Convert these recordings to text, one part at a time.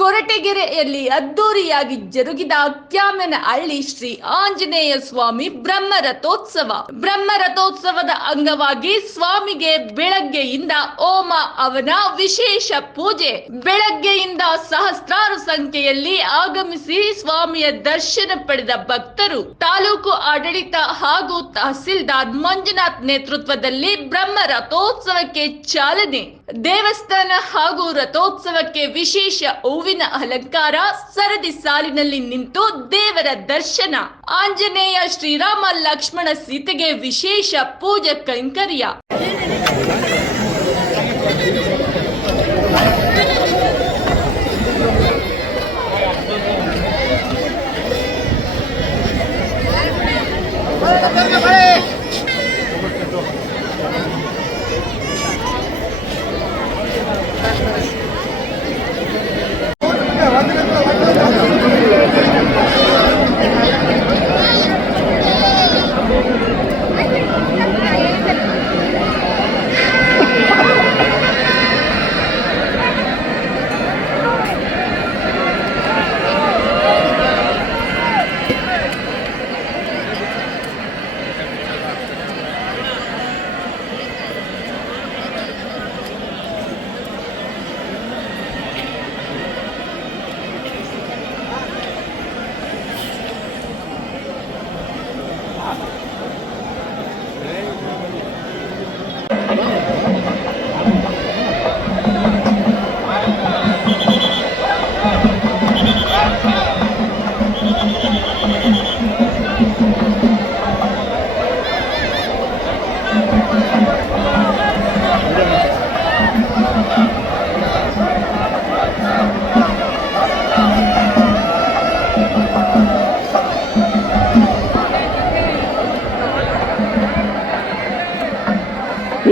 ಕೊರಟಗೆರೆಯಲ್ಲಿ ಅದ್ದೂರಿಯಾಗಿ ಜರುಗಿದ ಅಕ್ಯಾಮನ ಹಳ್ಳಿ ಶ್ರೀ ಆಂಜನೇಯ ಸ್ವಾಮಿ ಬ್ರಹ್ಮ ರಥೋತ್ಸವ ಬ್ರಹ್ಮ ರಥೋತ್ಸವದ ಅಂಗವಾಗಿ ಸ್ವಾಮಿಗೆ ಬೆಳಗ್ಗೆಯಿಂದ ಓಮ ಅವನ ವಿಶೇಷ ಪೂಜೆ. ಬೆಳಗ್ಗೆಯಿಂದ ಸಹಸ್ರಾರು ಸಂಖ್ಯೆಯಲ್ಲಿ ಆಗಮಿಸಿ ಸ್ವಾಮಿಯ ದರ್ಶನ ಪಡೆದ ಭಕ್ತರು, ತಾಲೂಕು ಆಡಳಿತ ಹಾಗೂ ತಹಸೀಲ್ದಾರ್ ಮಂಜುನಾಥ್ ನೇತೃತ್ವದಲ್ಲಿ ಬ್ರಹ್ಮ ರಥೋತ್ಸವಕ್ಕೆ ಚಾಲನೆ. ದೇವಸ್ಥಾನ ಹಾಗೂ ರಥೋತ್ಸವಕ್ಕೆ ವಿಶೇಷ ಹೂವಿನ ಅಲಂಕಾರ ಸರದಿ ಸಾಲಿನಲ್ಲಿ ನಿಂತು ದೇವರ ದರ್ಶನ. ಆಂಜನೇಯ ಶ್ರೀರಾಮ ಲಕ್ಷ್ಮಣ ಸೀತೆಗೆ ವಿಶೇಷ ಪೂಜೆ ಕೈಂಕರ್ಯ.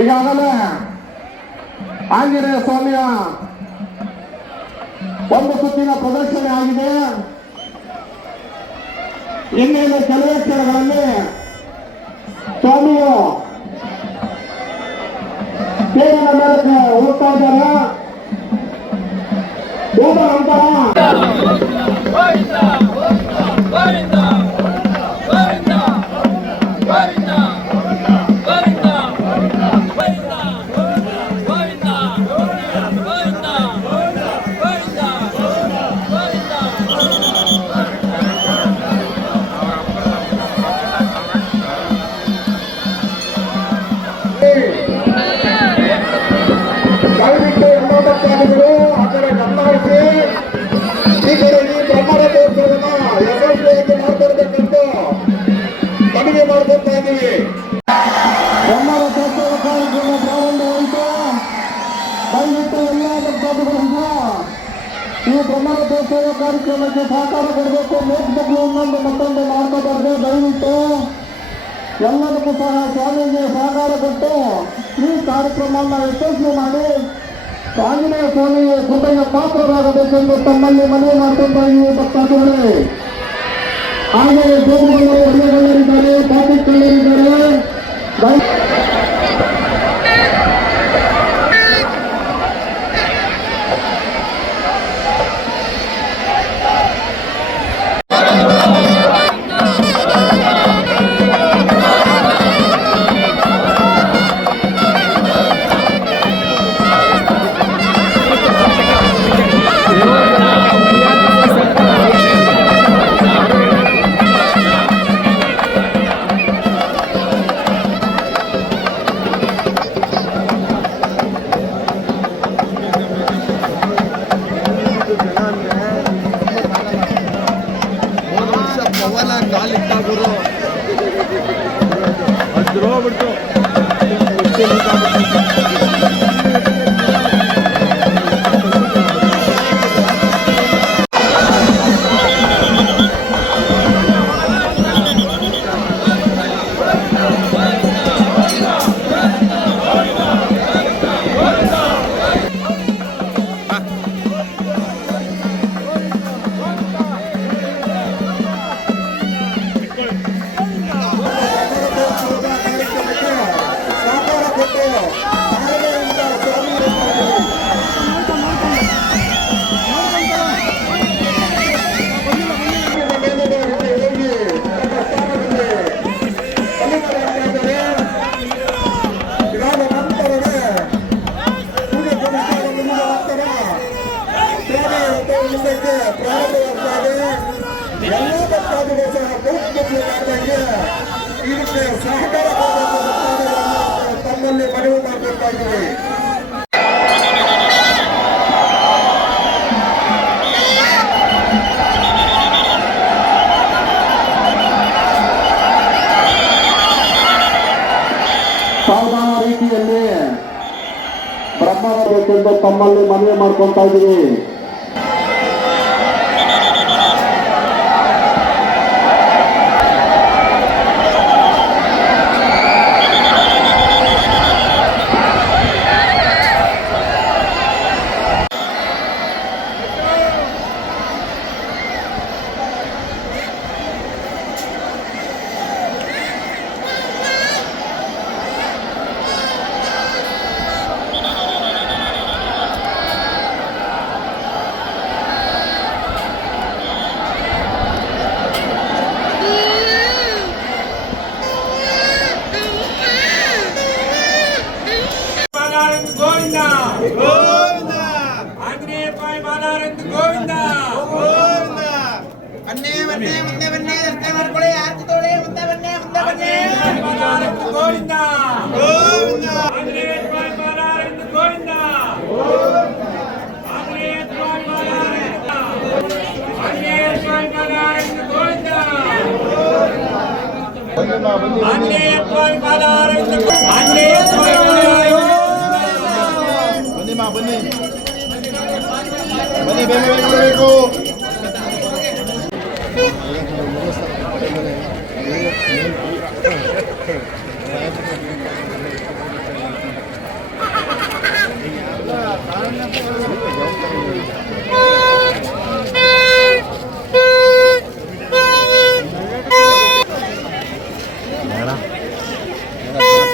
ಈಗಾಗಲೇ ಆಂಜನೇಯ ಸ್ವಾಮಿಯ ಒಂದು ಸುತ್ತಿನ ಪ್ರದರ್ಶನ ಆಗಿದೆ. ಇನ್ನೇನು ಕೆಲವೇ ಕ್ಷಣಗಳಲ್ಲಿ ಸ್ವಾಮಿಯು ತೇರಿನ ಮೇಲಕ್ಕೆ ಹೋಗ್ತಾ ಇದ್ದಾರೆ ಹೋದ ನಂತರ ಕಾರ್ಯಕ್ರಮಕ್ಕೆ ಸಹಕಾರ ಕೊಡಬೇಕು. ಮಕ್ಕಳು ಇನ್ನೊಂದು ಮತ್ತೊಂದು ಮಾಡ್ಕೋಬಾರ್ದು ದಯವಿಟ್ಟು. ಎಲ್ಲದಕ್ಕೂ ಸಹ ಸ್ವಾಮಿಗೆ ಸಹಕಾರ ಕೊಟ್ಟು ಈ ಕಾರ್ಯಕ್ರಮವನ್ನು ಯಶಸ್ವಿ ಮಾಡಿ ಆಂಜನೇಯ ಸ್ವಾಮಿಗೆ ಕೃಪೆಯ ಪಾತ್ರರಾಗಬೇಕೆಂದು ತಮ್ಮಲ್ಲಿ ಮನವಿ ಮಾಡ್ಕೊಂತ ಈ ಭಕ್ತಾದಿಗಳೇ. ಹಾಗೆ ಜೋಗುಗಳು ಒಳ್ಳೆಗಳಿದ್ದಾರೆ ಪಾಕೆಟ್ ತಮ್ಮಲ್ಲಿ ಮನವಿ ಮಾಡಬೇಕಾಗಿದೆ ಸಾವಧಾನ ರೀತಿಯಲ್ಲಿ ತಮ್ಮಲ್ಲಿ ಮನವಿ ಮಾಡ್ಕೊತಾ ಇದ್ದೀವಿ. బాలారెందు గోవింద గోవింద ఆంజనేయ పాయ బాలారెందు గోవింద గోవింద వన్నే వన్నే ముందే వన్నే దస్తే నరకుడే ఆర్తితోడే ముందే వన్నే ముందే వన్నే బాలారెందు గోవింద గోవింద ఆంజనేయ పాయ బాలారెందు గోవింద గోవింద ఆంజనేయ పాయ బాలారెందు ఆంజనేయ పాయ బాలారెందు గోవింద గోవింద ఆంజనేయ పాయ బాలారెందు ఆంజనేయ పాయ માં બની બની બેન બેન કો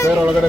ಬೇರೆ ಒಳಗಡೆ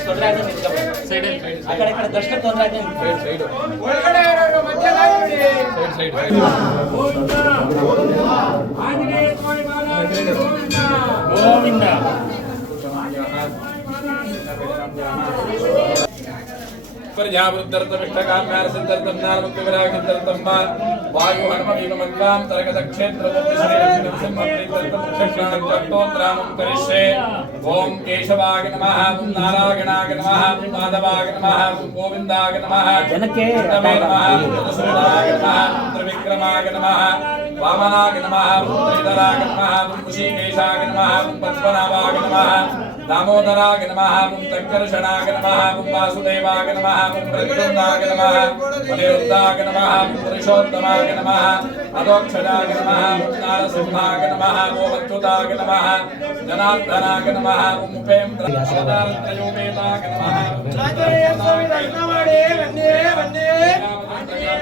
ತೊಂದರೆ ಆದ್ರೆ ಸೈಡ್ ಆ ಕಡೆ ಕಡೆ ದರ್ಶನ ತೊಂದರೆ ಆದ್ರೆ ಸೈಡ್ ಒಳಗಡೆ ಮಧ್ಯದಲ್ಲಿ ಸೈಡ್ ಗೋವಿಂದ ప్రజావృద్ధర్థమిష్టకామ్యారసిద్ధర్థం నారముక్తివిరాగిద్ధర్థం వా వాయుహనుమీమన్వాం తరగతక్షేత్రముక్తిశ్రీసింహప్రీతర్థముక్షణాంతోత్రామం కరిష్యే ఓం కేశవాగ నమః ఓం నారాయణాగ నమః ఓం మాధవాగ నమః ఓం గోవిందాగ నమః జనకే నమః త్రివిక్రమాగ నమః वामनाग नमः मुद्रिधराग नमः मुकुशीकेशाग नमः मुपद्मनाभाग नमः दामोदराग नमः मुक्तकर्षणाग नमः मुवासुदेवाग नमः मुप्रद्युम्नाग नमः मुनिरुद्धाग नमः मुपुरुषोत्तमाग नमः अदोक्षजाग नमः मुक्तारसिंहाग नमः मोवच्युताग नमः जनार्दनाग नमः मुपेन्द्र अवतारत्रयोपेताग नमः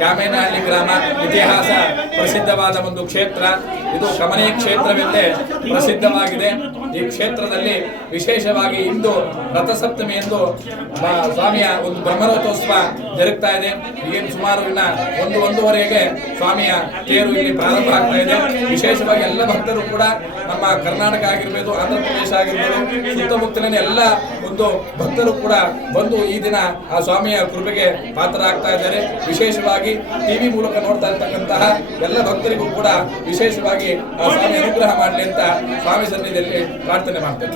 ಕ್ಯಾಮೇನಹಳ್ಳಿ ಗ್ರಾಮ ಇತಿಹಾಸ ಪ್ರಸಿದ್ಧವಾದ ಒಂದು ಕ್ಷೇತ್ರ. ಇದು ಕಮನೆ ಕ್ಷೇತ್ರವೆಂದೇ ಪ್ರಸಿದ್ಧವಾಗಿದೆ. ಈ ಕ್ಷೇತ್ರದಲ್ಲಿ ವಿಶೇಷವಾಗಿ ಇಂದು ರಥಸಪ್ತಮಿ ಎಂದು ಸ್ವಾಮಿಯ ಒಂದು ಬ್ರಹ್ಮರಥೋತ್ಸವ ಜರುಗ್ತಾ ಇದೆ. ಏನು ಸುಮಾರು ಇನ್ನ ಒಂದು ಒಂದೂವರೆಗೆ ಸ್ವಾಮಿಯ ತೇರು ಇಲ್ಲಿ ಪ್ರಾರಂಭ ಆಗ್ತಾ ಇದೆ. ವಿಶೇಷವಾಗಿ ಎಲ್ಲ ಭಕ್ತರು ಕೂಡ ನಮ್ಮ ಕರ್ನಾಟಕ ಆಗಿರ್ಬೋದು, ಆಂಧ್ರ ಪ್ರದೇಶ ಆಗಿರ್ಬೋದು, ಸುತ್ತಮುತ್ತಲಿನ ಎಲ್ಲ ಒಂದು ಭಕ್ತರು ಕೂಡ ಬಂದು ಈ ದಿನ ಆ ಸ್ವಾಮಿಯ ಕೃಪೆಗೆ ಪಾತ್ರರಾಗ್ತಾ ಇದ್ದಾರೆ. ವಿಶೇಷವಾಗಿ ಟಿವಿ ಮೂಲಕ ನೋಡ್ತಾ ಇರ್ತಕ್ಕಂತಹ ಎಲ್ಲ ಭಕ್ತರಿಗೂ ಕೂಡ ವಿಶೇಷವಾಗಿ ಆ ಸ್ವಾಮಿ ಅನುಗ್ರಹ ಮಾಡಲಿ ಅಂತ ಸ್ವಾಮಿ ಸನ್ನಿಧಿಯಲ್ಲಿ ಪ್ರಾರ್ಥನೆ ಮಾಡ್ತೇನೆ.